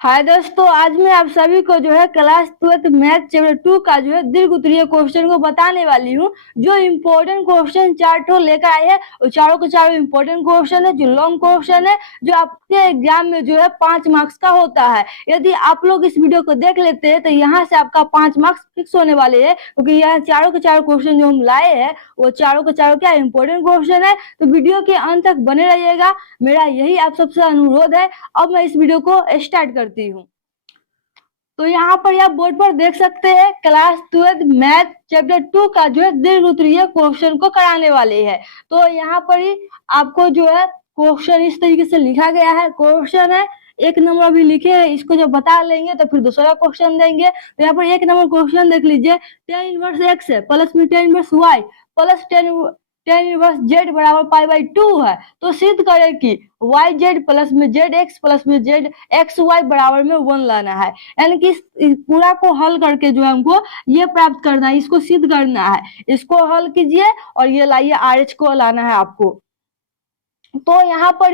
हाय दोस्तों, आज मैं आप सभी को जो है क्लास 12th मैथ चैप्टर 2 का जो है दीर्घ उत्तरीय क्वेश्चन को बताने वाली हूँ। जो इम्पोर्टेंट क्वेश्चन चार ठो लेकर आए हैं वो चारों के चारों इम्पोर्टेंट क्वेश्चन है, जो लॉन्ग क्वेश्चन है, जो आपके एग्जाम में जो है 5 मार्क्स का होता है। यदि आप लोग इस वीडियो को देख लेते हैं तो यहाँ से आपका 5 मार्क्स फिक्स होने वाले है, क्योंकि यहाँ चारों के चारों क्वेश्चन जो हम लाए हैं वो चारों के चारों क्या इम्पोर्टेंट क्वेश्चन है। तो वीडियो के अंत तक बने रहिएगा, मेरा यही आप सबसे अनुरोध है। अब मैं इस वीडियो को स्टार्ट करती हूँ। तो यहाँ पर आप बोर्ड पर देख सकते हैं क्लास 12th मैथ चैप्टर 2 का जो है दीर्घ उत्तरीय क्वेश्चन को कराने वाले हैं। तो यहाँ पर ही आपको जो है क्वेश्चन इस तरीके से लिखा गया है। क्वेश्चन है, एक नंबर अभी लिखे हैं, इसको जब बता लेंगे तो फिर दूसरा क्वेश्चन देंगे। तो यहाँ पर एक नंबर क्वेश्चन देख लीजिए, टेन इनवर्स एक्स है प्लस में tan inverse y plus tan inverse z बराबर पाई बाई 2 है। तो सिद्ध करें कि वाई जेड प्लस में जेड एक्स प्लस में जेड एक्स वाई बराबर में 1 लाना है। यानी कि इस पूरा को हल करके जो है हमको ये प्राप्त करना है, इसको सिद्ध करना है। इसको हल कीजिए और ये लाइए आर एच को लाना है आपको। तो यहाँ पर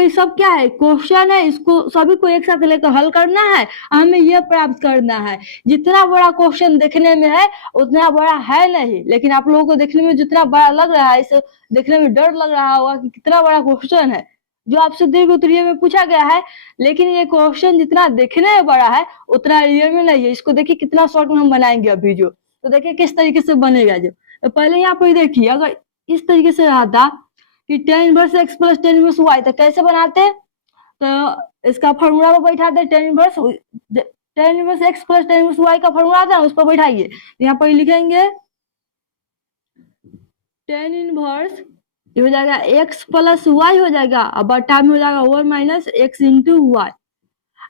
ही सब क्या है, क्वेश्चन है, इसको सभी को एक साथ लेकर हल करना है, हमें ये प्राप्त करना है। जितना बड़ा क्वेश्चन देखने में है उतना बड़ा है नहीं, लेकिन आप लोगों को देखने में जितना बड़ा लग रहा है, इसे देखने में डर लग रहा होगा कि कितना बड़ा क्वेश्चन है जो आपसे दीर्घ उत्तरीय में पूछा गया है। लेकिन ये क्वेश्चन जितना देखने में बड़ा है उतना रियल में नहीं है। इसको देखिए कितना शॉर्ट में हम बनाएंगे अभी जो, तो देखिए किस तरीके से बनेगा जो। तो पहले यहाँ पर देखिए, अगर इस तरीके से रहा था कि tan inverse x plus tan inverse y, तो कैसे बनाते? तो इसका फॉर्मूला को बैठाते, tan inverse x plus tan inverse y का फॉर्मूला आता है, उस पर बैठाइए। यहाँ पर लिखेंगे टेन इनवर्स, ये हो जाएगा एक्स प्लस वाई हो जाएगा, अब बटा में हो जाएगा one minus x into y.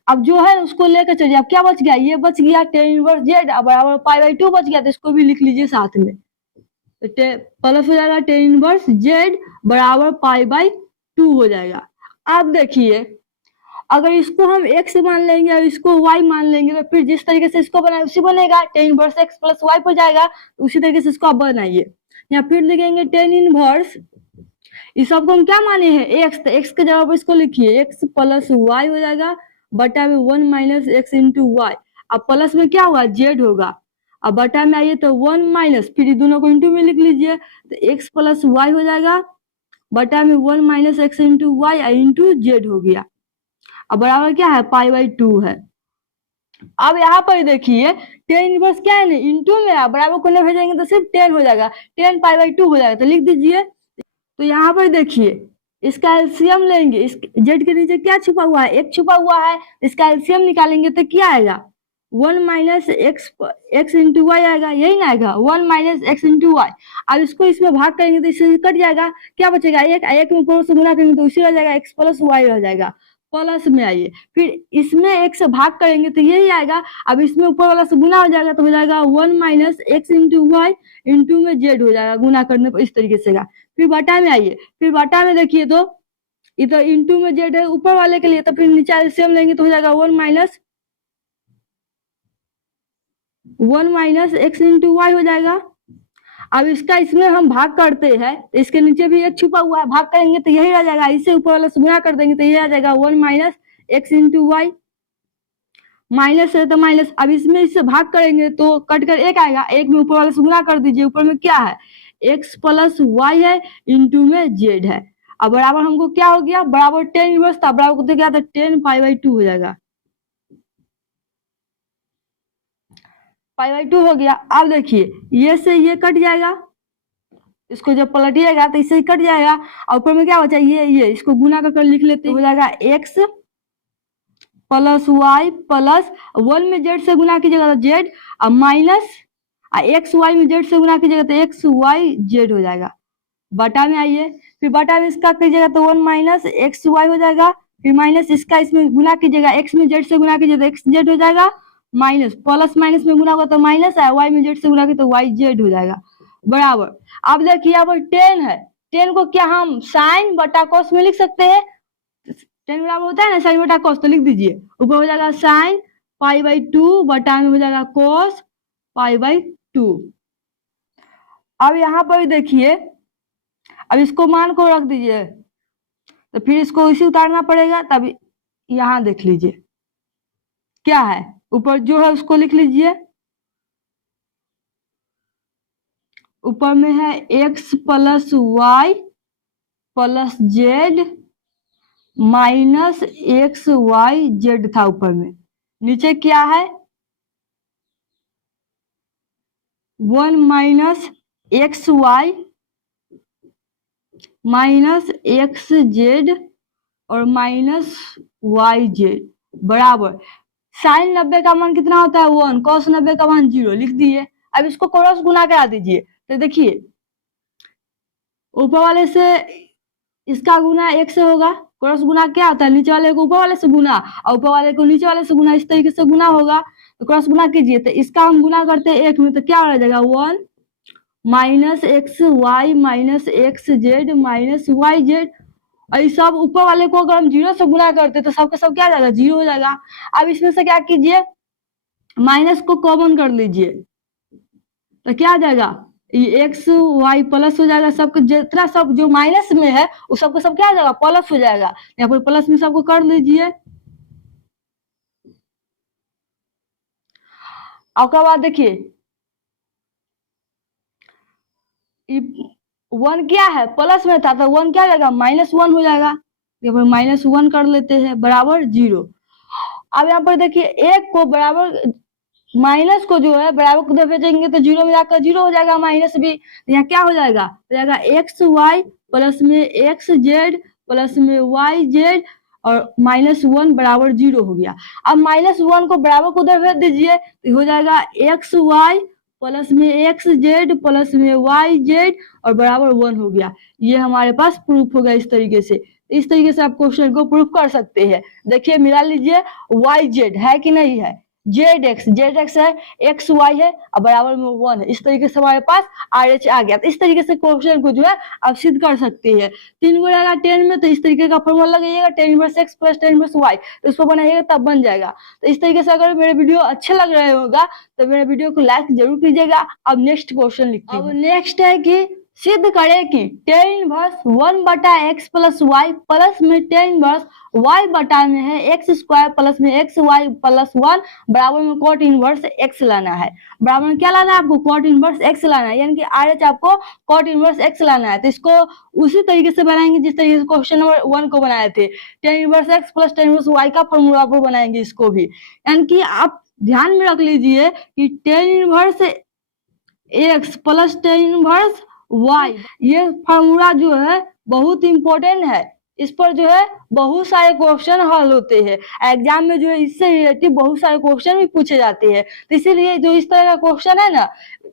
अब जो है उसको लेकर चलिए। अब क्या बच गया? ये बच गया टेन इनवर्स जेड बराबर पाई बाई 2 बच गया, तो इसको भी लिख लीजिए साथ में। तो प्लस हो जाएगा टेन इनवर्स जेड बराबर पाई बाई 2 हो जाएगा। अब देखिए, अगर इसको हम x मान लेंगे और इसको y मान लेंगे तो फिर जिस तरीके से इसको बनाए उसी बनेगा, tan inverse x plus y हो जाएगा। तो उसी तरीके से इसको आप बनाइए। या फिर लिखेंगे टेन इनवर्स, इस सबको हम क्या माने हैं x, तो x के जगह पर इसको लिखिए x प्लस वाई हो जाएगा बटा में one minus x into y. अब प्लस में क्या हुआ? जेड होगा। अब बटा में आइए तो वन माइनस, फिर दोनों को इंटू में लिख लीजिए, तो एक्स प्लस वाई हो जाएगा बटा में one minus x into y into z हो गया। अब बराबर क्या है? पाई बाई 2 है। अब यहाँ पर देखिए टेन इनवर्स क्या है ना, इंटू में बराबर को भेजेंगे तो सिर्फ 10 हो जाएगा, 10 पाई बाई 2 हो जाएगा, तो लिख दीजिए। तो यहाँ पर देखिए इसका एलसीएम लेंगे, इस जेड के नीचे क्या छुपा हुआ है? एक छुपा हुआ है। इसका एलसीएम निकालेंगे तो क्या आएगा? One minus x into y आएगा, यही ना आएगा, one minus x into y. अब इसको इसमें भाग करेंगे तो इससे कट जाएगा, क्या बचेगा? एक में ऊपर से गुना करेंगे तो उसी रह जाएगा, एक्स प्लस वाई रह जाएगा। प्लस में आइए, फिर इसमें एक से भाग करेंगे तो यही आएगा। अब इसमें ऊपर वाला से गुना हो जाएगा तो हो जाएगा one minus x into y into में जेड हो जाएगा, गुना करने पर इस तरीके से। फिर बटा में आइए, फिर बटा में देखिए तो इधर इंटू में जेड है ऊपर वाले के लिए, तो फिर नीचे एलसीएम लेंगे तो हो जाएगा one minus x into y हो जाएगा। अब इसका इसमें हम भाग करते हैं तो इसके नीचे भी एक छुपा हुआ है, भाग करेंगे तो यही रह जाएगा, इसे ऊपर वाला से गुणा कर देंगे तो यही आ जाएगा one minus x into y. Minus है तो माइनस, अब इसमें इससे भाग करेंगे तो कट कर एक आएगा, एक में ऊपर वाले से गुणा कर दीजिए, ऊपर में क्या है? एक्स प्लस वाई है इंटू में जेड है। अब बराबर हमको क्या हो गया? बराबर टेन इनवर्स था, बराबर को क्या था? 10 पाई बाई 2 हो जाएगा, पाई बाई 2 हो गया। अब देखिए ये से ये कट जाएगा, इसको जब पलटिएगा तो इससे कट जाएगा, और ऊपर में क्या बचा? ये इसको गुना कर लिख लेते हैं, हो जाएगा X plus Y plus one में जेड से गुना कीजिएगा तो जेड, और माइनस एक्स वाई में जेड से गुना कीजिएगा तो एक्स वाई जेड हो जाएगा। बटा में आइए, फिर बटा में इसका कीजिएगा तो वन माइनस एक्स वाई हो जाएगा, फिर माइनस इसका इसमें गुना कीजिएगा, एक्स में जेड से गुना कीजिएगा तो एक्स जेड हो जाएगा, माइनस प्लस माइनस में गुना होगा तो माइनस है, वाई में जेड से गुना कीजिए तो वाई जेड हो जाएगा बराबर। अब देखिए यहाँ पर 10 है, 10 को क्या हम साइन बटा कॉस में लिख सकते हैं? 10 बराबर होता है ना साइन बटा कॉस, तो लिख दीजिए, ऊपर हो जाएगा साइन पाई बाई 2 बटा में हो जाएगा कॉस पाई बाई 2। अब यहाँ पर देखिए, अब इसको मान को रख दीजिए, तो फिर इसको इसी उतारना पड़ेगा, तब यहाँ देख लीजिए क्या है, ऊपर जो है उसको लिख लीजिए। ऊपर में है x plus Y plus z minus x y z था ऊपर में। नीचे क्या है, 1 minus x y minus x z और माइनस वाई जेड बराबर साइन 90 का मान कितना होता है 1, कॉस 90 का मान 0 लिख दिए। अब इसको क्रॉस गुना करा दीजिए। तो देखिए ऊपर वाले से इसका गुना एक से होगा, क्रॉस गुना क्या होता है, नीचे वाले को ऊपर वाले से गुना और ऊपर वाले को नीचे वाले से गुना, इस तरीके से गुना होगा। तो क्रॉस गुना कीजिए, तो इसका हम गुना करते हैं एक में, तो क्या हो जाएगा 1 minus x y minus x z minus y z. और इस सब ऊपर वाले को अगर हम 0 से गुना करते तो सबका सब क्या आ जाएगा 0 हो जाएगा। अब इसमें से क्या कीजिए, माइनस को कॉमन कर लीजिए, तो क्या आ जाएगा ये एक्स वाई प्लस हो जाएगा। सबको जितना सब जो माइनस में है वो सबको सब क्या आ जाएगा प्लस हो जाएगा। यहाँ पर प्लस में सबको कर लीजिए। उसके बाद देखिए 1 क्या है प्लस में था, तो 1 क्या जाएगा -1 हो जाएगा। यहाँ पर -1 कर लेते हैं बराबर 0। अब यहाँ पर देखिए एक को बराबर माइनस को जो है बराबर को भेजेंगे तो 0 में जाकर 0 हो जाएगा, माइनस भी। तो यहाँ क्या हो जाएगा, हो जाएगा एक्स वाई प्लस में एक्स जेड प्लस में वाई जेड और -1 बराबर 0 हो गया। अब -1 को बराबर को उधर भेज दीजिए, तो हो जाएगा एक्स वाई प्लस में एक्स जेड प्लस में वाई जेड और बराबर 1 हो गया। ये हमारे पास प्रूफ होगा इस तरीके से। इस तरीके से आप क्वेश्चन को प्रूफ कर सकते हैं। देखिए मिला लीजिए, वाई जेड है कि नहीं है, जेड एक्स है, एक्स वाई है और बराबर में 1 है। इस तरीके से हमारे पास आर एच आ गया। तो इस तरीके से क्वेश्चन को जो है आप सिद्ध कर सकते हैं। 3 गुणा 10 में, तो इस तरीके का फॉर्मूला लगाइएगा 10 inverse x plus 10 inverse y, तो इसको बनाइएगा तब बन जाएगा। तो इस तरीके से अगर मेरे वीडियो अच्छे लग रहे होगा तो मेरे वीडियो को लाइक जरूर कीजिएगा। अब नेक्स्ट क्वेश्चन लिखते हैं। अब नेक्स्ट है कि सिद्ध करें कि tan इनवर्स 1 बटा एक्स प्लस वाई प्लस में tan इनवर्स वाई बटा में है एक्स स्क्वायर प्लस में एक्स वाई प्लस 1 बराबर में cot इनवर्स एक्स लाना है। बराबर में क्या लाना है आपको, cot इनवर्स एक्स लाना है, यानी कि आर एच आपको cot इनवर्स एक्स लाना है। तो इसको उसी तरीके से बनाएंगे जिस तरीके से क्वेश्चन नंबर 1 को बनाए थे। tan inverse x plus tan inverse y का फॉर्मूला पर बनाएंगे इसको भी। यानी कि आप ध्यान में रख लीजिए कि tan inverse x plus tan inverse y, ये फॉर्मूला जो है बहुत इंपॉर्टेंट है। इस पर जो है बहुत सारे क्वेश्चन हल होते हैं एग्जाम में, जो है इससे रिलेटेड बहुत सारे क्वेश्चन भी पूछे जाते हैं। तो इसीलिए जो इस तरह का क्वेश्चन है ना,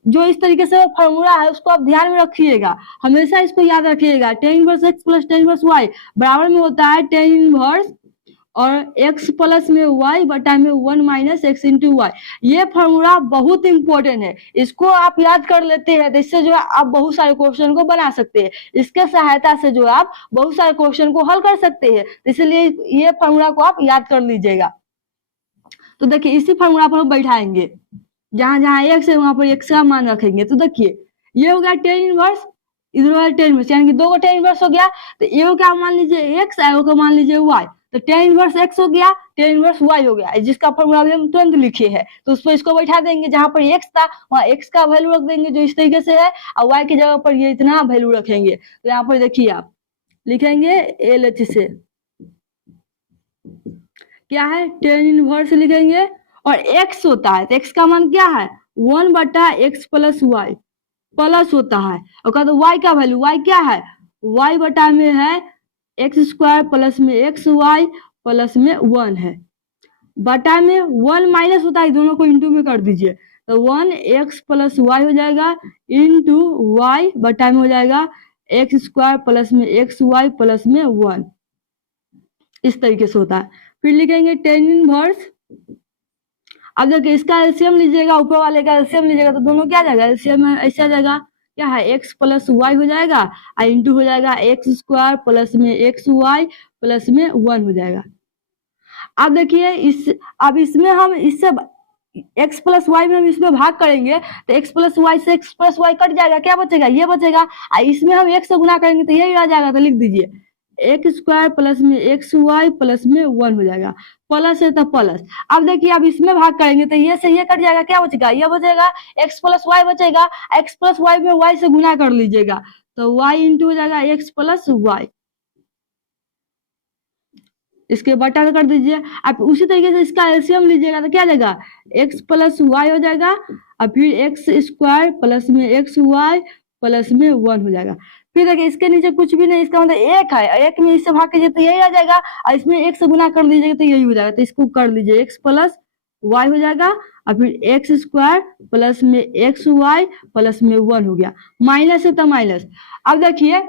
जो इस तरीके से फॉर्मूला है उसको आप ध्यान में रखिएगा, हमेशा इसको याद रखिएगा। tan inverse x plus tan inverse y बराबर में होता है tan इनवर्स और x प्लस में y बटा में 1 माइनस एक्स इंटू वाई। ये फॉर्मूला बहुत इंपॉर्टेंट है, इसको आप याद कर लेते हैं तो इससे जो है आप बहुत सारे क्वेश्चन को बना सकते हैं। इसके सहायता से जो आप बहुत सारे क्वेश्चन को हल कर सकते हैं। इसलिए ये फॉर्मूला को आप याद कर लीजिएगा। तो देखिए इसी फॉर्मूला पर हम बैठाएंगे, जहां जहां x है वहां पर x का मान रखेंगे। तो देखिए ये हो गया tan इनवर्स, इधर वाला tan इनवर्स, यानी कि 2 को tan इनवर्स हो गया। तो ये को क्या मान लीजिए x, आयो को मान लीजिए y, तो tan इनवर्स x हो गया, tan इनवर्स y हो गया, जिसका फॉर्मूला भी हम तुरंत लिखे हैं। तो उस पर इसको बैठा देंगे, जहां पर x था वहां x का वैल्यू रख देंगे जो इस तरीके से है, और y की जगह पर ये इतना वैल्यू रखेंगे। तो यहाँ पर देखिए आप लिखेंगे LH से क्या है tan इनवर्स लिखेंगे, और x होता है तो x का मान क्या है 1 बटा एक्स प्लस वाई प्लस होता है, और y का वैल्यू y क्या है y बटा में है एक्स स्क्वायर प्लस में एक्स वाई प्लस में 1 है, बटा में 1 माइनस होता है, दोनों को इंटू में कर दीजिए। तो 1 एक्स प्लस वाई हो जाएगा इंटू वाई बटा में हो जाएगा एक्स स्क्वायर प्लस में एक्स वाई प्लस में 1। इस तरीके से होता है। फिर लिखेंगे tan इनवर्स, अब देखिए इसका एलसीएम लीजिएगा, ऊपर वाले का एलसीएम लीजिएगा तो दोनों क्या आ जाएगा, एलसीएम ऐसे आ जाएगा, क्या है एक्स प्लस वाई हो जाएगा और इंटू हो जाएगा एक्स स्क्वायर प्लस में एक्स वाई प्लस में 1 हो जाएगा। अब देखिए अब इसमें हम इससे x प्लस वाई में हम इसमें भाग करेंगे तो x प्लस वाई से x प्लस वाई कट जाएगा, क्या बचेगा ये बचेगा, और इसमें हम x से गुना करेंगे तो यही रह जाएगा। तो लिख दीजिए एक्स स्क्वायर प्लस में एक्स वाई प्लस में 1 हो जाएगा, प्लस है तो प्लस। अब देखिए अब इसमें भाग करेंगे तो ये से ये कट जाएगा, क्या बचेगा, ये बचेगा, एक्स प्लस वाई बचेगा, एक्स प्लस वाई में वाई से गुना कर लीजिएगा तो वाई इंटू हो जाएगा एक्स प्लस वाई, इसके बटा कर दीजिए। आप उसी तरीके से इसका एलसीएम लीजिएगा तो क्या जाएगा, एक्स प्लस वाई हो जाएगा और फिर एक्स स्क्वायर प्लस में एक्स वाई प्लस में 1 हो जाएगा। फिर देखिए इसके नीचे कुछ भी नहीं, इसका मतलब एक है, एक में इससे भाग कीजिए तो यही आ जाएगा और इसमें एक से गुना कर दीजिएगा तो यही हो जाएगा, तो इसको कर लीजिए एक्स प्लस वाई हो जाएगा और फिर एक्स स्क्वायर प्लस में एक्स वाई प्लस में 1 हो गया, माइनस है तो माइनस। अब देखिए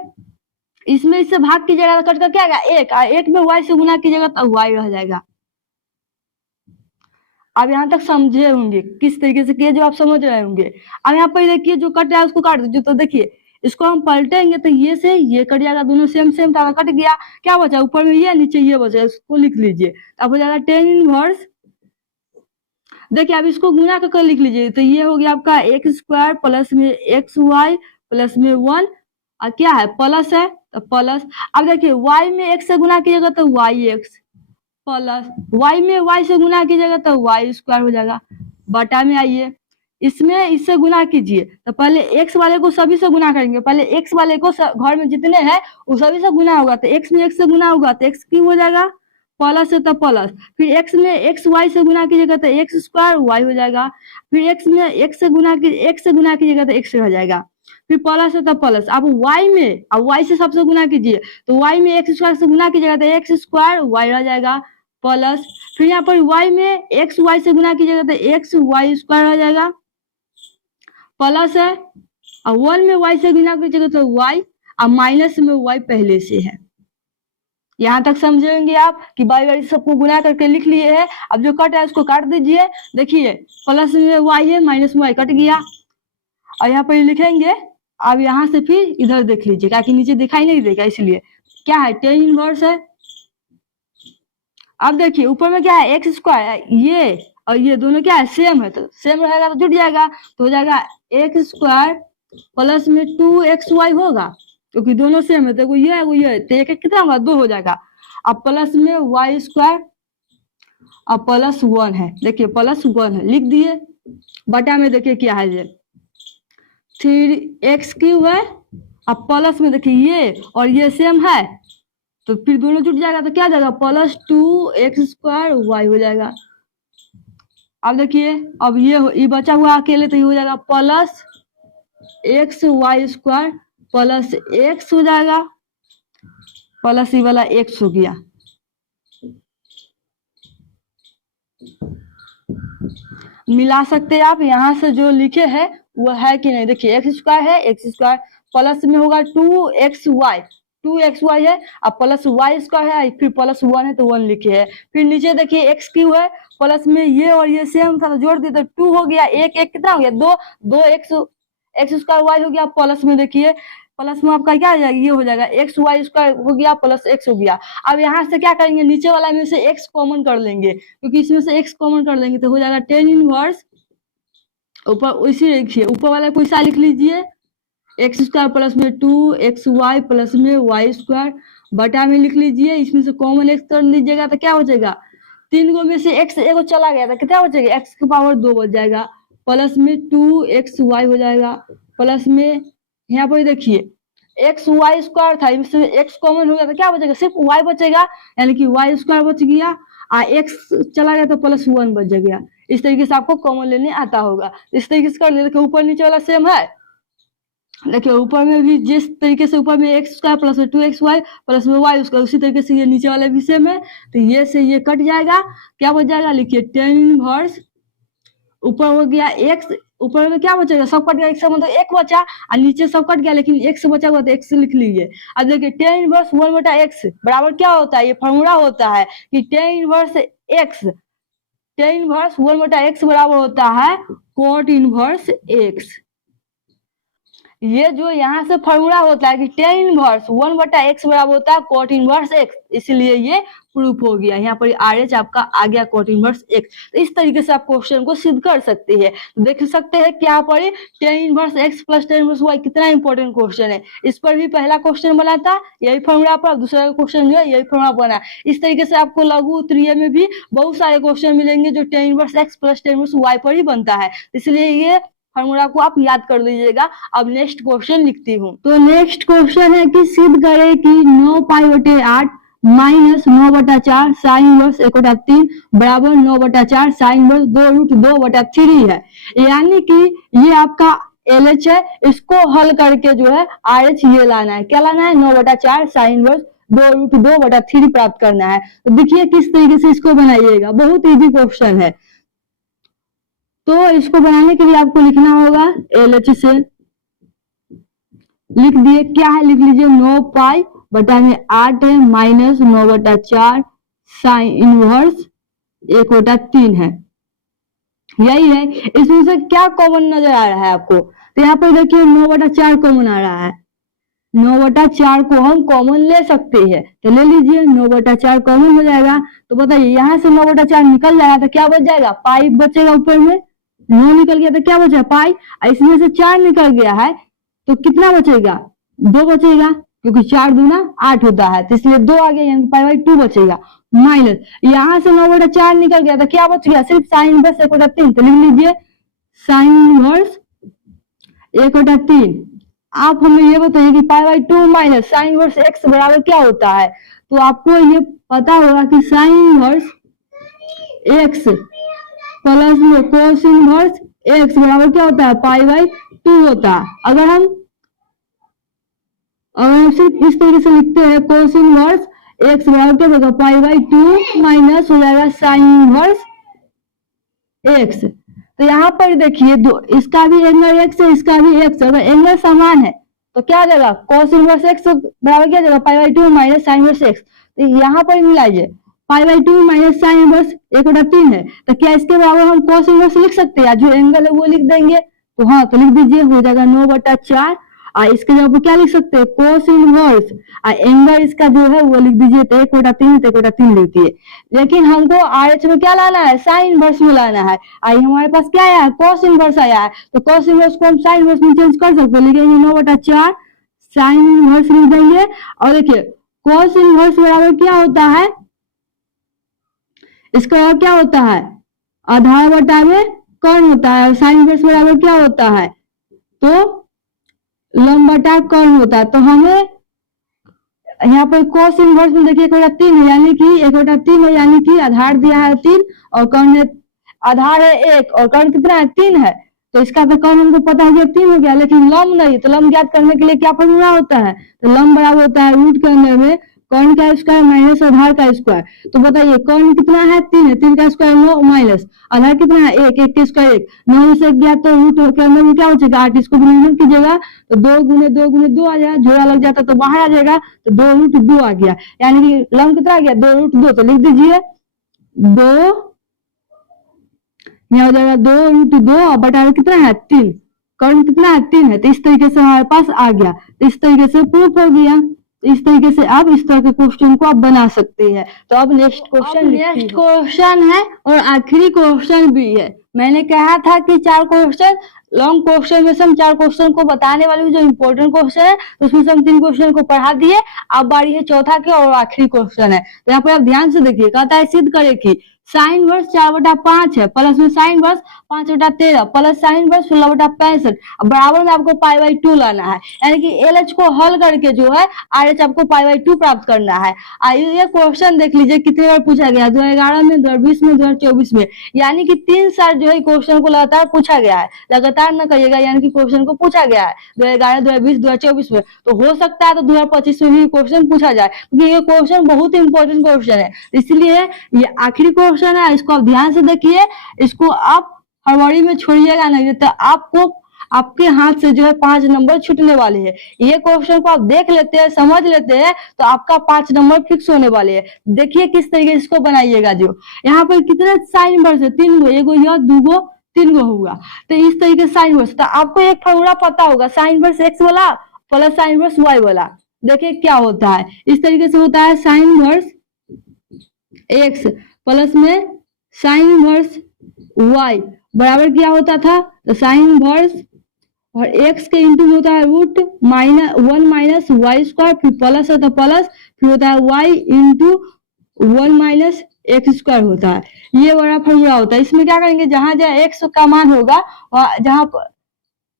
इसमें इससे भाग कीजिएगा तो कट कर क्या आएगा, एक, और एक में वाई से गुना कीजिएगा तो वाई रह जाएगा। अब यहाँ तक समझे होंगे किस तरीके से किए, जो आप समझ रहे होंगे। अब यहाँ पर देखिए जो कट रहा है उसको काट दीजिए, तो देखिए इसको हम पलटेंगे तो ये से ये कट जाएगा, दोनों सेम सेम था, कट गया, क्या बचा ऊपर में ये नीचे ये बचा, इसको लिख लीजिए। अब हो जाएगा टेन इनवर्स, देखिए अब इसको गुना कर लिख लीजिए तो ये हो गया आपका एक्स स्क्वायर प्लस में एक्स वाई प्लस में 1 और क्या है प्लस है तो प्लस। अब देखिए y में x से गुना कीजिएगा तो वाई एक्स प्लस y में y से गुना कीजिएगा तो वाई स्क्वायर हो जाएगा, बटा में आइए इसमें इससे गुना कीजिए तो पहले x वाले को सभी से गुना करेंगे, पहले x वाले को घर में जितने हैं वो सभी से गुना होगा तो x में x से गुना होगा तो x क्यूब हो जाएगा, प्लस है तो प्लस, फिर x में x y से गुना कीजिएगा तो एक्स स्क्वायर y हो जाएगा, फिर x में x से गुना कीजिएगा तो x रह जाएगा, फिर प्लस है तो प्लस। अब y से सबसे गुना कीजिए तो y में एक्स स्क्वायर से गुना कीजिएगा तो एक्स स्क्वायर y रह जाएगा प्लस, फिर यहाँ पर y में एक्स वाई से गुना कीजिएगा तो एक्स वाई स्क्वायर रह जाएगा प्लस है, और 1 में y से गुना कीजिएगा तो y और माइनस में y पहले से है। यहाँ तक समझेंगे आप कि बारी बारी सबको गुना करके लिख लिए है। अब जो कट है उसको काट दीजिए, देखिए प्लस में y है माइनस में y कट गया और यहाँ पर लिखेंगे। अब यहाँ से फिर इधर देख लीजिए ताकि नीचे दिखाई नहीं देगा, इसलिए क्या है टेन इनवर्स है। अब देखिए ऊपर में क्या है एक्स स्क्वायर, ये और ये दोनों क्या है सेम है, तो सेम रहेगा तो जुट जाएगा तो हो जाएगा एक्स स्क्वायर प्लस में 2xy होगा क्योंकि दोनों सेम है, तो ये है वो ये, तो एक कितना होगा 2 हो जाएगा। अब प्लस में वाई स्क्वायर और प्लस 1 है, देखिए प्लस 1 है लिख दिए, बटा में देखिए क्या है ये 3x क्यूब है, अब प्लस में देखिए ये और ये सेम है तो फिर दोनों जुट जाएगा तो क्या जाएगा प्लस 2x स्क्वायर वाई हो जाएगा। अब देखिए अब ये बचा हुआ अकेले तो ये हो जाएगा plus x y square plus x हो जाएगा, प्लस ये वाला एक्स हो गया। मिला सकते हैं आप, यहाँ से जो लिखे हैं वो है कि नहीं, देखिए एक्स स्क्वायर है, एक्स स्क्वायर प्लस में होगा 2xy है, अब प्लस वाई स्क्वायर है, फिर प्लस 1 है तो 1 लिखे है, फिर नीचे देखिए एक्स क्यू है, प्लस में ये और ये सेम था तो जोड़ दिए तो 2 हो गया, एक कितना हो गया 2 एक्स स्क्वायर वाई हो गया, प्लस में देखिए प्लस में आपका क्या हो जाएगा ये हो जाएगा एक्स वाई स्क्वायर हो गया प्लस एक्स हो गया। अब यहाँ से क्या करेंगे नीचे वाला में से एक्स कॉमन कर लेंगे क्योंकि इसमें से एक्स कॉमन कर लेंगे तो हो जाएगा टेन इनवर्स, ऊपर इसी लिखिए ऊपर वाला को ऐसा लिख लीजिए एक्स स्क्वायर प्लस में 2xy प्लस में वाई स्क्वायर, बटा में लिख लीजिए, इसमें से कॉमन एक्स कर लीजिएगा तो क्या हो जाएगा 3 गो में से एक्स एगो चला गया था कितना हो जाएगा एक्स की पावर 2 बच जाएगा, प्लस में 2xy हो जाएगा, प्लस में यहाँ पर देखिए एक्स वाई स्क्वायर था इसमें एक्स कॉमन हो गया तो क्या बचेगा सिर्फ वाई बचेगा, यानी कि वाई स्क्वायर बच गया और एक्स चला गया तो प्लस 1 बच गया। इस तरीके से आपको कॉमन लेने आता होगा, इस तरीके से कर ले, देखिए ऊपर नीचे वाला सेम है, देखिए ऊपर में भी जिस तरीके से ऊपर में एक्स स्क्वायर प्लस में 2xy प्लस में वाई स्क्वायर उसी तरीके से ये नीचे वाले भी सेम है, तो ये से ये कट जाएगा, क्या बच जाएगा लिखिए टेन इनवर्स, ऊपर हो गया एक्स, ऊपर में क्या बचेगा सब कट गया, एक से मतलब एक बचा और नीचे सब कट गया लेकिन एक से बचा हुआ तो एक्स लिख लीजिए। अब देखिए टेन इनवर्स 1/x बराबर क्या होता है, ये फॉर्मूला होता है कि टेन इनवर्स 1/x बराबर होता है कोट इनवर्स x। ये जो यहाँ से फॉर्मूला होता है कि टेन इनवर्स 1/x बराबर होता है cot इनवर्स x, इसलिए ये प्रूफ हो गया। यहाँ पर RH आपका आ गया cot इनवर्स x। तो इस तरीके से आप क्वेश्चन को सिद्ध कर सकते हैं। तो देख सकते हैं क्या पर ten inverse x plus tan inverse y कितना इंपॉर्टेंट क्वेश्चन है। इस पर भी पहला क्वेश्चन बना था यही फॉर्मूला पर, दूसरा क्वेश्चन जो है यही फॉर्मूला बना। इस तरीके से आपको लघु उत्तरीय में भी बहुत सारे क्वेश्चन मिलेंगे जो ten inverse x plus tan inverse y पर ही बनता है, इसलिए ये फॉर्मूला को आप याद कर लीजिएगा। अब नेक्स्ट क्वेश्चन लिखती हूँ। तो नेक्स्ट क्वेश्चन है कि सिद्ध करें कि 9π/8 माइनस 9/4 साइन इनवर्स 1/3 बराबर 9/4 साइन इनवर्स 2√2/3 है। यानी कि ये आपका LH है, इसको हल करके जो है RH ये लाना है। क्या लाना है? 9/4 साइन इनवर्स 2√2/3 प्राप्त करना है। तो देखिए किस तरीके से इसको बनाइएगा, बहुत इजी क्वेश्चन है। तो इसको बनाने के लिए आपको लिखना होगा LH से लिख दिए, क्या है लिख लीजिए 9π/8 है माइनस 9/4 साइन इनवर्स 1/3 है, यही है। इसमें से क्या कॉमन नजर आ रहा है आपको? तो यहाँ पर देखिए 9/4 कॉमन आ रहा है, 9/4 को हम कॉमन ले सकते हैं, तो ले लीजिए 9/4 कॉमन हो जाएगा। तो बताइए यहाँ से 9/4 निकल जाएगा तो क्या बच जाएगा? पाई बचेगा, ऊपर में 9 निकल गया तो क्या बचा? पाई। इसमें से 4 निकल गया है तो कितना बचेगा? 2 बचेगा, क्योंकि 4 दूना 8 होता है, तो इसलिए 2 आ गया, यानी π/2 बचेगा। माइनस यहाँ से 9/4 निकल गया तो क्या बच गया? सिर्फ साइन इनवर्स 1/3, तो लिख लीजिए साइन इनवर्स 1/3। आप हमें ये बताइए कि π/2 माइनस साइन इनवर्स x बराबर क्या होता है? तो आपको ये पता होगा कि sine inverse x plus cos inverse x बराबर क्या होता है? π/2 होता है। अगर हम सिर्फ इस तरीके से लिखते हैं कोस इनवर्स x बराबर क्या होगा? π/2 माइनस हो जाएगा साइन इनवर्स x। तो यहाँ पर देखिए दो, इसका भी एंगल x है, इसका भी x। अगर एंगल समान है तो क्या आ जाएगा? cos इनवर्स x बराबर क्या जाएगा? π/2 माइनस साइन इनवर्स x। तो यहाँ पर मिलाइए, π/2 माइनस साइन इनवर्स 1/3 है, तो क्या इसके बराबर हम cos इनवर्स लिख सकते हैं? जो एंगल है वो लिख देंगे। तो हाँ, तो लिख दीजिए, हो जाएगा 9/4। और इसके जगह पर क्या लिख सकते हैं? cos इनवर्स, और एंगल इसका जो है वो लिख दीजिए, तो 1/3 तो 1/3 लिख दिए। लेकिन हमको RH में क्या लाना है? साइन इनवर्स में लाना है। आई हमारे पास क्या आया है? cos इनवर्स आया है, तो cos इनवर्स को हम साइन इनवर्स में चेंज कर सकते हैं, लिखेंगे 9/4 साइन इनवर्स लिख देंगे। और देखिए cos इनवर्स बराबर क्या होता है? इसका क्या होता है? आधार बटा में कर्ण होता है। और साइन इनवर्स बराबर क्या होता है? तो लंब बटा कर्ण होता है। तो हमें यहाँ पर cos इनवर्स में देखिए 1/3 है, यानी कि 1/3 है, यानी कि आधार दिया है 3 और कर्ण आधार है 1 और कर्ण कितना है? 3 है। तो इसका तो कर्ण हमको पता है 3 हो गया, लेकिन लंब नहीं। तो लंब ज्ञात करने के लिए क्या फॉर्मूला होता है? तो लंब बराबर होता है रूट के अंदर में कर्ण का स्क्वायर माइनस आधार का स्क्वायर। तो बताइए कर्ण कितना है? 3 है, 3 का स्क्वायर 9 माइनस आधार कितना है? 1, 1 का स्क्वायर 1, 9 में से 1 गया तो रूट के अंदर में क्या बचेगा? 8। इसको गुणन कीजिएगा तो 2 गुने 2 गुने 2 आ जाएगा, जोड़ा लग जाता तो बाहर आ जाएगा, तो 2√2 आ गया, यानी कि लंब कितना आ गया? 2√2। तो लिख दीजिए 2, यहाँ हो जाएगा 2√2 और बटा कितना है? 3। कर्ण कितना है? 3 है। तो इस तरीके से हमारे पास आ गया, तो इस तरीके से प्रूफ हो गया। तो इस तरीके से आप इस तरह के क्वेश्चन को आप बना सकते हैं। तो अब नेक्स्ट क्वेश्चन है और आखिरी क्वेश्चन भी है। मैंने कहा था कि 4 क्वेश्चन लॉन्ग क्वेश्चन में से हम 4 क्वेश्चन को बताने वाले, जो इंपॉर्टेंट क्वेश्चन है उसमें से हम 3 क्वेश्चन को पढ़ा दिए। अब बारी है चौथा के और आखिरी क्वेश्चन है। तो यहाँ पर आप ध्यान से देखिए, कहता है सिद्ध करे कि साइन वर्स 4/5 है प्लस में sine verse 5/13 plus sine verse 16/65 बराबर में आपको π/2 लाना है। यानी कि LH को हल करके जो है RH आपको π/2 प्राप्त करना है। आइए ये क्वेश्चन देख लीजिए कितने बार पूछा गया, 2011 में, 2020 में, 2024 में, यानी कि 3 साल जो है क्वेश्चन को लगातार पूछा गया है। लगातार न करिएगा, यानी कि क्वेश्चन को पूछा गया है 2011, 2020, 2024 में। तो हो सकता है तो 2025 में भी क्वेश्चन पूछा जाए, क्योंकि ये क्वेश्चन बहुत इंपॉर्टेंट क्वेश्चन है। इसलिए ये आखिरी क्वेश्चन है, इसको आप ध्यान से देखिए, इसको आप हड़बड़ी में छोड़िएगा नहीं, तो आपको आपके हाथ से जो है 5 नंबर छूटने वाले हैं। ये क्वेश्चन को आप देख लेते हैं, समझ लेते हैं, तो आपका 5 नंबर फिक्स होने वाले हैं। देखिए किस तरीके से इसको बनाइएगा। जो यहाँ पर कितने साइन नंबर है? 3 गो, 1 गो यह, 2 गो, 3 गो होगा। तो इस तरीके से साइन इनवर्स, तो आपको एक फॉर्मूला पता होगा साइन इनवर्स एक्स वाला प्लस साइन इनवर्स वाई वाला। देखिए क्या होता है, इस तरीके से होता है साइन इनवर्स एक्स प्लस में साइन इनवर्स वाई बराबर क्या होता था, तो साइन इनवर्स और एक्स के इंटू होता है root minus 1 minus y square, फिर प्लस है तो प्लस, फिर होता है y into 1 minus x square होता है। ये बड़ा फॉर्मूला होता है। इसमें क्या करेंगे, जहां जहां एक्स का मान होगा और जहां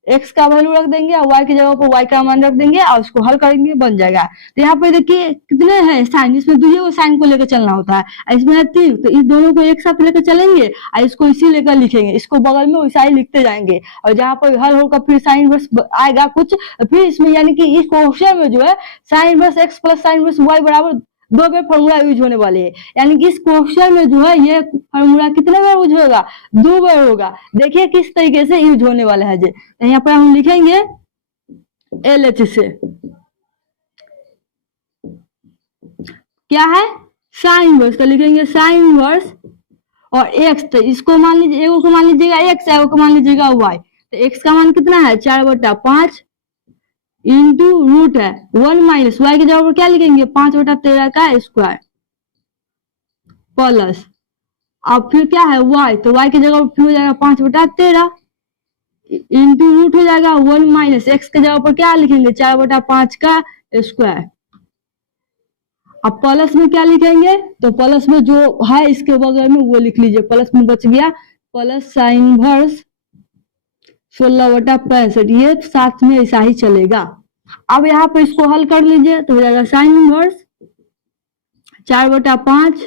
एक्स का वैल्यू रख देंगे और वाई की जगह पर वाई का मान रख देंगे और उसको हल करेंगे, बन जाएगा। तो यहाँ पे देखिए कितने हैं साइन, इसमें दूसरे को साइन को लेकर चलना होता है, इसमें है 3, तो इस दोनों को एक साथ लेकर चलेंगे और इसको इसी लेकर लिखेंगे, इसको बगल में वैसा ही लिखते जाएंगे और जहाँ पर हल होगा फिर साइन इनवर्स आएगा कुछ, फिर इसमें यानी कि इस क्वेश्चन में जो है sine inverse x plus sine inverse y बराबर 2 बार फॉर्मूला यूज होने वाले हैं। यानी कि इस क्वेश्चन में जो है ये फॉर्मूला कितने बार यूज होगा, 2 बार होगा। देखिए किस तरीके से यूज होने वाला है जी। यहाँ पर हम लिखेंगे LH से क्या है साइन इनवर्स, तो लिखेंगे साइन इनवर्स और एक्स, तो इसको मान लीजिए, एगो को मान लीजिएगा एक्स, एगो को मान लीजिएगा वाई। तो एक्स का मान कितना है 4/5 इंटू रूट है 1 माइनस वाई की जगह पर क्या लिखेंगे 5/13 का स्क्वायर प्लस, अब फिर क्या है वाई, तो वाई की जगह पर फिर हो जाएगा 5/13 इंटू रूट हो जाएगा 1 माइनस एक्स की जगह पर क्या लिखेंगे 4/5 का स्क्वायर। अब प्लस में क्या लिखेंगे, तो प्लस में जो है इसके बगल में वो लिख लीजिए, प्लस में बच गया प्लस साइन इनवर्स 16/65, ये साथ में ऐसा ही चलेगा। अब यहाँ पर इसको हल कर लीजिए तो हो जाएगा साइन इनवर्स 4/5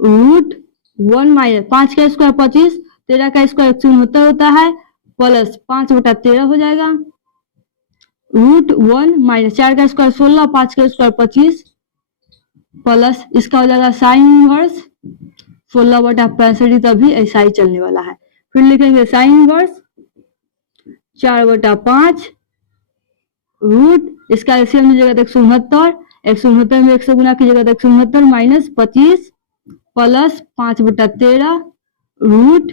रूट 1 माइनस 5 का स्क्वायर 25, 13 का स्क्वायर 169 होता है, प्लस 5/13 हो जाएगा रूट 1 माइनस 4 का स्क्वायर 16, 5 का स्क्वायर 25, प्लस इसका हो जाएगा साइन इनवर्स 16/65, तभी ऐसा ही चलने वाला है। फिर लिखेंगे साइन इनवर्स 4/5 रूट, इसका एलसीएम लीजिएगा तो 169, 169 में 100 गुना कीजिएगा तो 169 माइनस 25 प्लस 5/13 रूट,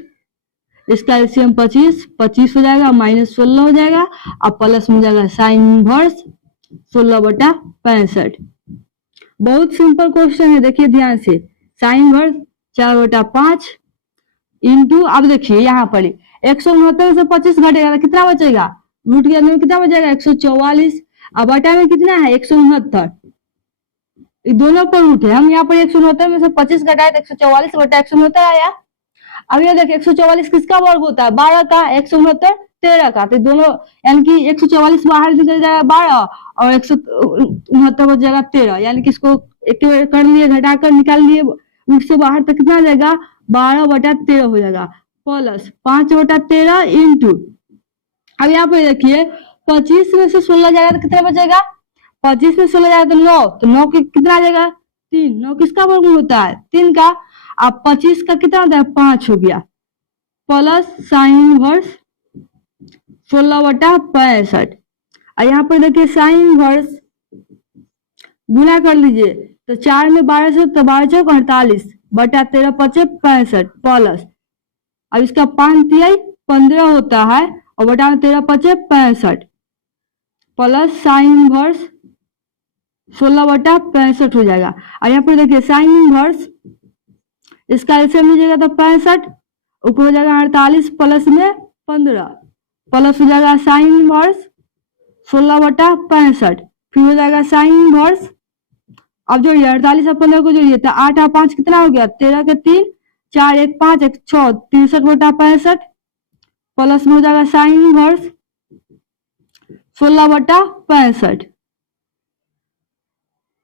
इसका एलसीएम 25 हो जाएगा माइनस 16 हो जाएगा, अब प्लस में जाएगा साइन इनवर्स 16/65। बहुत सिंपल क्वेश्चन है, देखिए ध्यान से, साइन इनवर्स 4/5 इंटू, अब देखिए यहाँ पर 169 से 25 घटेगा तो कितना बचेगा, रूट के अंदर में कितना बचेगा 144, अब बटा में कितना है 169, दोनों पर रूट है, हम यहाँ पर 169 में से 25 घटाए तो 144/169 आया। अब ये देखिए 144 किसका वर्ग होता है 12 का, 169 13 का, तो दोनों यानी कि 144 बाहर निकल जाएगा 12 और 169 हो जाएगा 13, यानी कि इसको एक कर लिए घटाकर निकाल लिए रूट से बाहर, तो कितना जाएगा 12/13 हो जाएगा प्लस 5/13 इंटू, अब यहाँ पे देखिए 25 में से 16 जाएगा तो कितना बचेगा, 25 में 16 जाएगा तो 9, तो 9 कितना आ जाएगा 3, 9 किसका वर्गमूल होता है 3 का, अब 25 का कितना होता है 5 हो गया, प्लस साइन इनवर्स 16/65, और यहाँ पर देखिए साइन इनवर्स गुना कर लीजिए तो 4 में 12 से, तो 12 चौक 48 बटा 13 पचे 65 प्लस, अब इसका 5 15 होता है और बटा में 13 पचे 65 प्लस साइन इनवर्स 16/65 हो जाएगा। और यहाँ पर देखिए साइन इनवर्स, इसका एलसीएम लीजिएगा तो 65, ऊपर हो जाएगा 48 प्लस में 15 प्लस हो जाएगा साइन इनवर्स 16/65, फिर हो जाएगा साइन इनवर्स, अब जोड़िए 48 और 15 को जोड़िए तो 8 और 5 कितना हो गया 13 के 3, 4 1 5 1 6 63/65 प्लस में हो जाएगा साइन इनवर्स 16/65।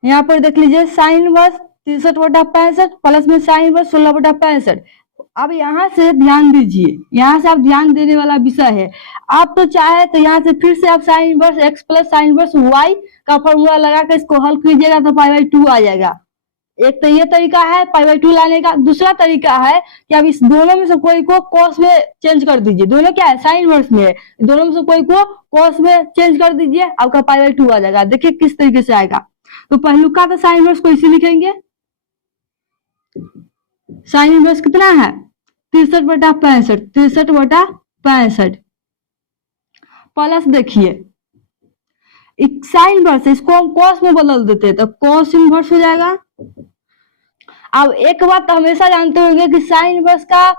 यहाँ पर देख लीजिए साइन इनवर्स 63/65 प्लस में साइन इनवर्स 16/65। अब यहाँ से ध्यान दीजिए, यहाँ से आप ध्यान देने वाला विषय है। आप तो चाहे तो यहाँ से फिर से आप sine inverse x plus sine inverse y का फॉर्मूला लगाकर इसको हल कीजिएगा तो π/2 आ जाएगा। एक तो ये तरीका है π/2 लाने का, दूसरा तरीका है कि आप इस दोनों में से कोई को कॉस में चेंज कर दीजिए, दोनों क्या है साइन इनवर्स में है, दोनों में से कोई को कॉस में चेंज कर दीजिए, आपका π/2 आ जाएगा। देखिए किस तरीके से आएगा, तो पहलुका तो साइन इनवर्स को इसी लिखेंगे, साइन इनवर्स कितना है 63/65, 63/65 प्लस देखिए साइन इनवर्स, इसको हम कॉस में बदल देते हैं तो कॉस इनवर्स हो जाएगा। अब एक बात तो हमेशा जानते होंगे कि साइन इनवर्स का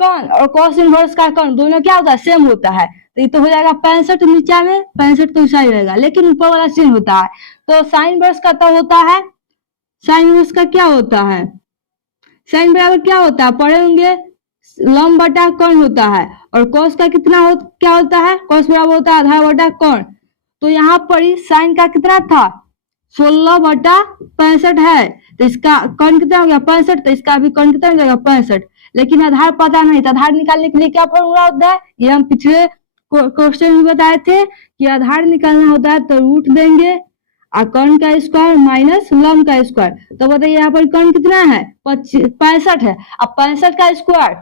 कौन और कॉस इनवर्स का कौन दोनों क्या होता है, सेम होता है। तो ये तो हो जाएगा 65 नीचा में, 65 तो ऊंचा ही रहेगा, लेकिन ऊपर वाला चेंज होता है। तो साइन इनवर्स का तो होता है, साइन इनवर्स का क्या होता है, साइन बराबर क्या होता है पढ़े होंगे, लंब बटा कौन होता है। और कॉस का क्या होता है, कॉस बराबर होता है आधार बटा कौन। तो यहाँ पर ही साइन का कितना था 16/65 है, तो इसका कौन कितना हो गया 65, तो इसका भी कौन कितना हो जाएगा 65। लेकिन आधार पता नहीं, तो आधार निकालने के लिए क्या फॉर्मूला होता है, ये हम पिछले क्वेश्चन में बताए थे कि आधार निकालना होता है तो रूट देंगे और कौन का स्क्वायर माइनस लंब का स्क्वायर। तो बताइए यहाँ पर कौन कितना है 65 है। अब 65 का स्क्वायर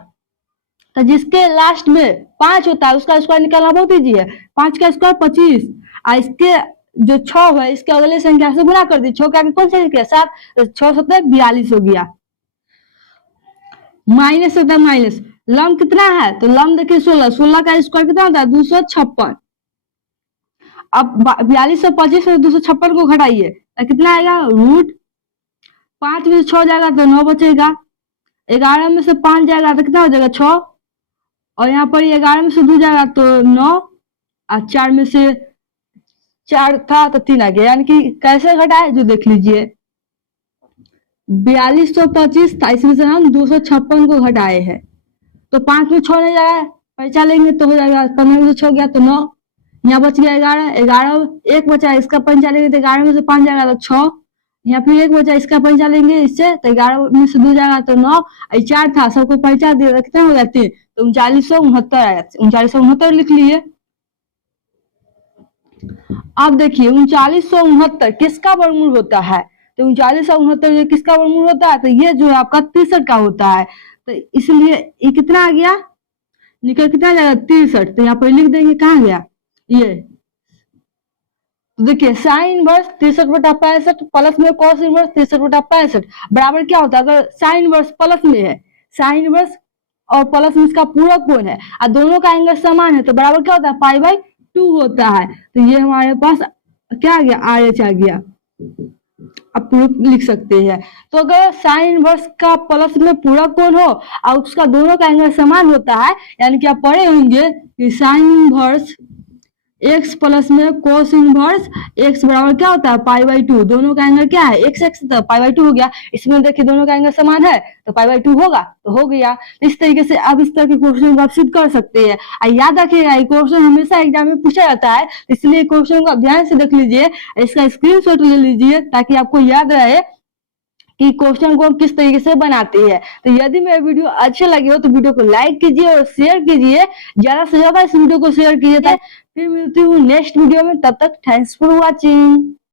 तो जिसके लास्ट में 5 होता है उसका स्क्वायर निकालना बहुत ईजी है, 5 का स्क्वायर 25 और इसके जो 6 है इसके अगले संख्या से गुना कर दी, 6 के आगे कौन सा संख्या 7, तो 6 7 42 हो गया। माइनस होता है माइनस, लंब कितना है तो लंब देखिए 16, 16 का स्क्वायर कितना होता है 256। अब 42 और 25 में 256 को घटाइए तो कितना आएगा रूट 5 में से 6 जाएगा तो 9 बचेगा, 11 में से 5 जाएगा तो कितना हो जाएगा 6, और यहाँ पर 11 में से 2 जाएगा तो 9 और 4 में से 4 था तो 3 आ गया। यानी कि कैसे घटाए जो देख लीजिए, 4225 था इसमें से हम 256 को घटाए हैं, तो 5 में 6 नहीं जाएगा, पैसा लेंगे तो हो जाएगा 15 में से 6 गया तो 9, यहाँ बच गया 11, 11 एक बचा इसका पंचा लेंगे तो 11 में से 5 जाएगा तो 6, यहाँ फिर एक बचा इसका पंचा लेंगे इससे तो 11 में से 2 जाएगा तो 9, 4 था सबको पंचा दिया तो कितना हो गया 3, तो 3969 आया, 3969 लिख लिए। अब देखिए 3969 किसका वर्गमूल होता है, तो 3969 किसका वर्गमूल होता है, तो ये जो है आपका 63 का होता है। तो इसलिए ये कितना आ गया निकल कितना जाएगा 63, तो यहाँ पर लिख देंगे कहाँ गया ये, तो देखिए साइन इनवर्स 63/65 प्लस में कॉस इनवर्स 63/65 बराबर क्या होता है, अगर साइन इनवर्स प्लस में है, साइन इनवर्स और प्लस में इसका पूरक कोण है और दोनों का एंगल समान है तो बराबर क्या होता है π/2 होता है। तो ये हमारे पास क्या आ गया RH आ गया, अब प्रूफ लिख सकते हैं। तो अगर साइन इनवर्स का प्लस में पूरक कोण हो और उसका दोनों का एंगल समान होता है, यानी कि आप पढ़े होंगे कि साइन इनवर्स x प्लस में कोस इनवर्स x बराबर क्या होता है π/2, दोनों का एंगल क्या है x x तो π/2 हो गया। इसमें देखिए दोनों का एंगल समान है तो π/2 होगा तो हो गया। इस तरीके से अब इस तरह के क्वेश्चन को आप सिद्ध कर सकते हैं। और याद रखिएगा ये क्वेश्चन हमेशा एग्जाम में पूछा जाता है, इसलिए क्वेश्चन को आप ध्यान से देख लीजिए, इसका स्क्रीनशॉट ले लीजिए ताकि आपको याद रहे कि क्वेश्चन को हम किस तरीके से बनाते हैं। तो यदि मेरा वीडियो अच्छे लगे हो तो वीडियो को लाइक कीजिए और शेयर कीजिए, ज्यादा से ज्यादा इस वीडियो को शेयर कीजिए। फिर मिलती हूँ नेक्स्ट वीडियो में, तब तक थैंक्स फॉर वॉचिंग।